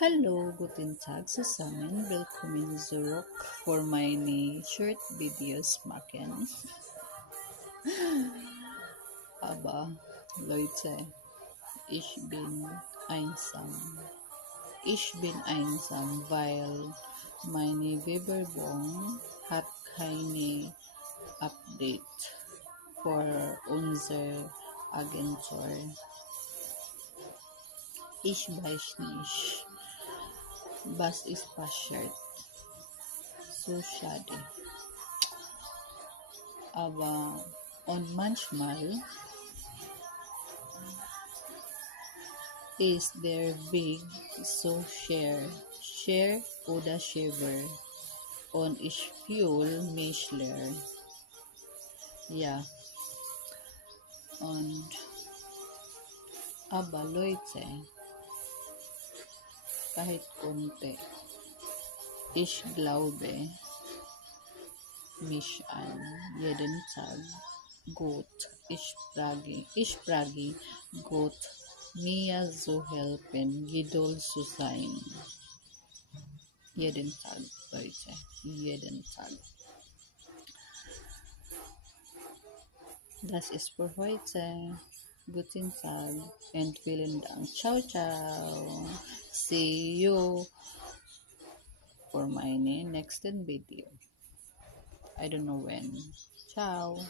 Hallo, guten Tag zusammen. Willkommen zurück für meine Short Videos machen. Aber Leute, ich bin einsam. Ich bin einsam, weil meine Bewerbung hat keine Update für unsere Agentur. Ich weiß nicht, was ist passiert. So schade. Aber und manchmal ist der Weg so share oder shiver und ich fühle mich leer. Ja, und aber Leute, kahit konti, ich glaube mich an jeden Tag gut. Ich frage Gott, mir zu helfen, geduld zu sein. Jeden Tag, Leute, jeden Tag. Das ist für heute. Guten Tag und vielen Dank. Ciao, ciao. See you for my next video. I don't know when. Ciao.